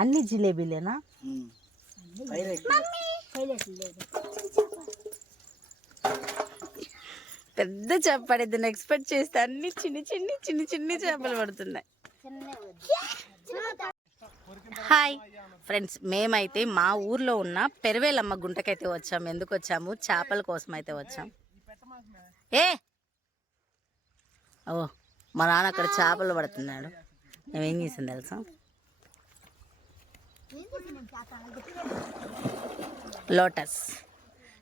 అన్ని జిలేబీలేనా? పెద్ద చేప పడేది ఎక్స్పెక్ట్ చేస్తే అన్ని చిన్ని చేపలు పడుతున్నాయి. హాయ్ ఫ్రెండ్స్, మేమైతే మా ఊర్లో ఉన్న పెరవేలమ్మ గుంటకైతే వచ్చాము. ఎందుకు వచ్చాము? చేపల కోసం అయితే వచ్చాం. ఓ మా నాన్న అక్కడ చేపలు పడుతున్నాడు. మేమేం చేసాం తెలుసా? లోటస్.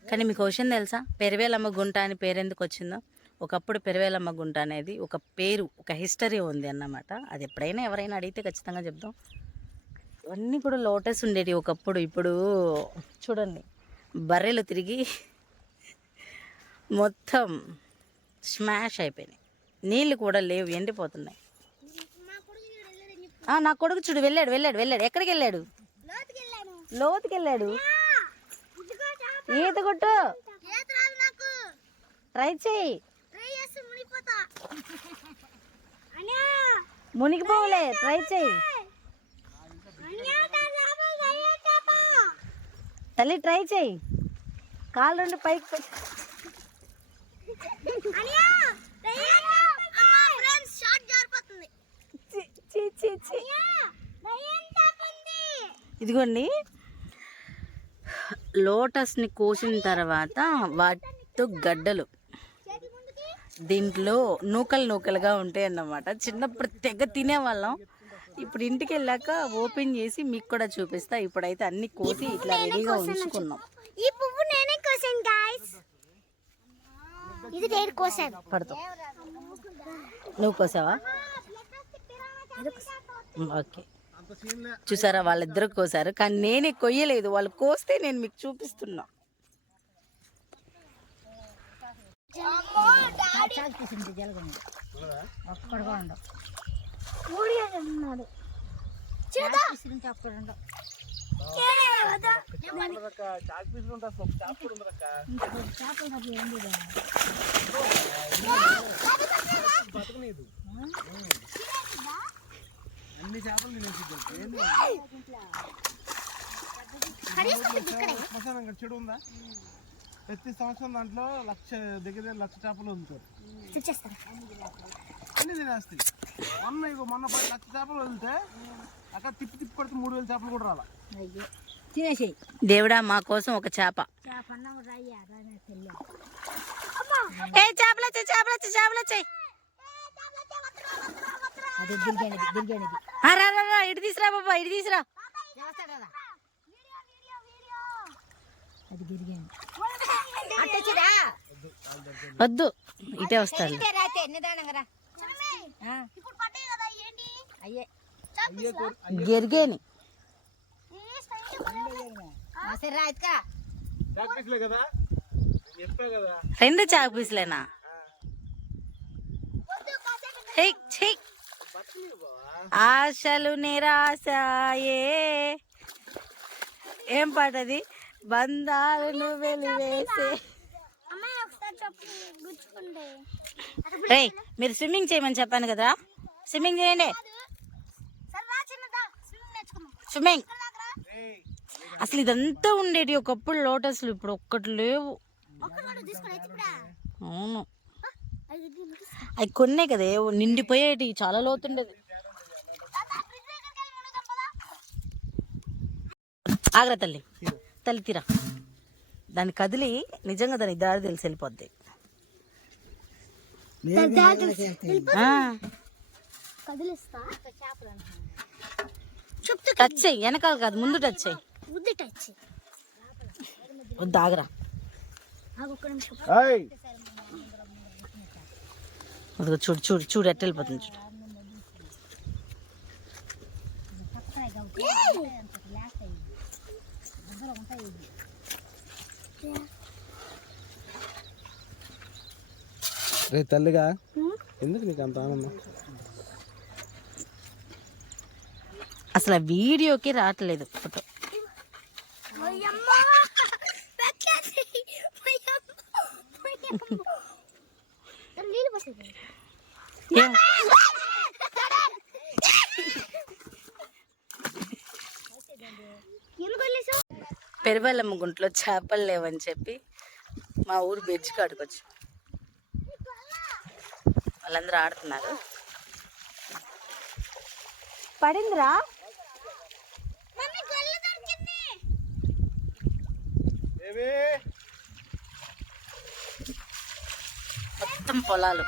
కానీ మీకు విషయం తెలుసా, పెరవేలమ్మ గుంట అని పేరు ఎందుకు వచ్చిందో? ఒకప్పుడు పెరవేలమ్మ గుంట అనేది ఒక పేరు, ఒక హిస్టరీ ఉంది అన్నమాట. అది ఎప్పుడైనా ఎవరైనా అడిగితే ఖచ్చితంగా చెప్తాం. ఇవన్నీ కూడా లోటస్ ఉండేవి ఒకప్పుడు. ఇప్పుడు చూడండి, బర్రెలు తిరిగి మొత్తం స్మాష్ అయిపోయినాయి. నీళ్ళు కూడా లేవు, ఎండిపోతున్నాయి. నా కొడుకు చూడు, వెళ్ళాడు. ఎక్కడికి వెళ్ళాడు? లోతుకి వెళ్ళాడు. ఈత కొట్టు, ట్రై చేయి. మునిగిపోలే, ట్రై చేయి తల్లి, ట్రై చేయి. కాలు రెండు పైకి పెట్టి. ఇదిగోండి, లోటస్ని కోసిన తర్వాత వాటితో గడ్డలు దీంట్లో నూకలుగా ఉంటాయి అన్నమాట. చిన్నప్పుడు తెగ తినేవాళ్ళం. ఇప్పుడు ఇంటికి వెళ్ళాక ఓపెన్ చేసి మీకు కూడా చూపిస్తా. ఇప్పుడైతే అన్ని కోసి ఇట్లా రెడీగా ఉంచుకున్నాం. ఈ పువ్వు నేనే కోసాను గాయ్స్. ఇది నేను కోసాను. పడతావు, నువ్వు కోసావా? ఓకే, చూసారా, వాళ్ళిద్దరు కోసారు. కానీ నేనే కొయ్యలేదు, వాళ్ళు కోస్తే నేను మీకు చూపిస్తున్నా. చెడు ఉందా? ప్రతి సంవత్సరం దాంట్లో దగ్గర 1,00,000 చేపలు వదులుతారు. అన్ని తినేస్తాయి. మొన్న 10,00,000 చేపలు వదిలితే అక్కడ తిప్పి కొడితే 3,000 చేపలు కూడా రాలా. తినేసేయి దేవుడా, మా కోసం ఒక చేప. చేపలు వచ్చాయి. ఇటు తీసురా బాబా, ఇటు తీసురా. వద్దు, ఇటే వస్తాను. గెరిగేని రెండు చాకు పీసులేనా? ఆశలు నిరాశయే. ఏం పాటది? బంధాలను వెలివేసే. రే, మీరు స్విమ్మింగ్ చేయమని చెప్పాను కదా, స్విమ్మింగ్ చేయండి. స్విమ్మింగ్. అసలు ఇదంతా ఉండేటి ఒకప్పుడు లోటస్లు, ఇప్పుడు ఒక్కటి లేవు. అవును, అవి కొన్నే కదా నిండిపోయేటి, చాలా లోతుండేది. ఆగ్రా తల్లి, తీరా. దాన్ని కదిలి నిజంగా దాని దారి తెలిసి వెళ్ళిపోద్ది. టచ్ చెయ్యి, వెనకాల కాదు, ముందు టచ్ చెయ్యి. వద్దు, ఆగరా. చూడు ఎట్ట వెళ్ళిపోతుంది చూడు. రే తల్లిగా, ఎందుకు నీకు అంత ఆనందం? అసలు వీడియోకి రావట్లేదు ఫోటో. పెరువెల్లమ్మ గుంటలో చేపలు లేవని చెప్పి మా ఊరు బెడ్జ్ కాడుకొచ్చు. వాళ్ళందరూ ఆడుతున్నారు. పడిందిరా. మొత్తం పొలాలు,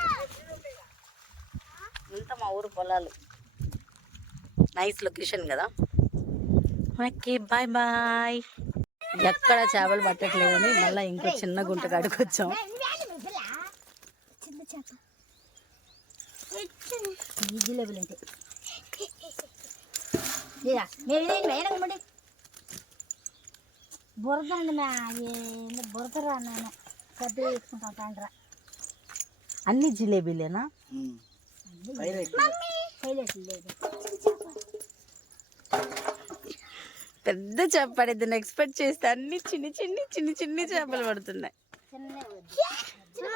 అంతా మా ఊరు పొలాలు. నైస్ లొకేషన్ కదా. Okay bye bye. ఎక్కడ చేపలు పట్టట్లేదని మళ్ళీ ఇంకో చిన్న గుంట కాడికి వచ్చాం. చిన్న చేప జిలేబులు అంటే బురద అండి బురదరా నాన్న పెద్ద వేసుకుంటాం తండ్రా. అన్ని జిలేబీలేనా? హైలైట్ లేదు. పెద్ద చేప పడిద్దని ఎక్స్పెక్ట్ చేస్తే అన్ని చిన్ని చిన్ని చిన్ని చిన్ని చేపలు పడుతున్నాయి. చిన్న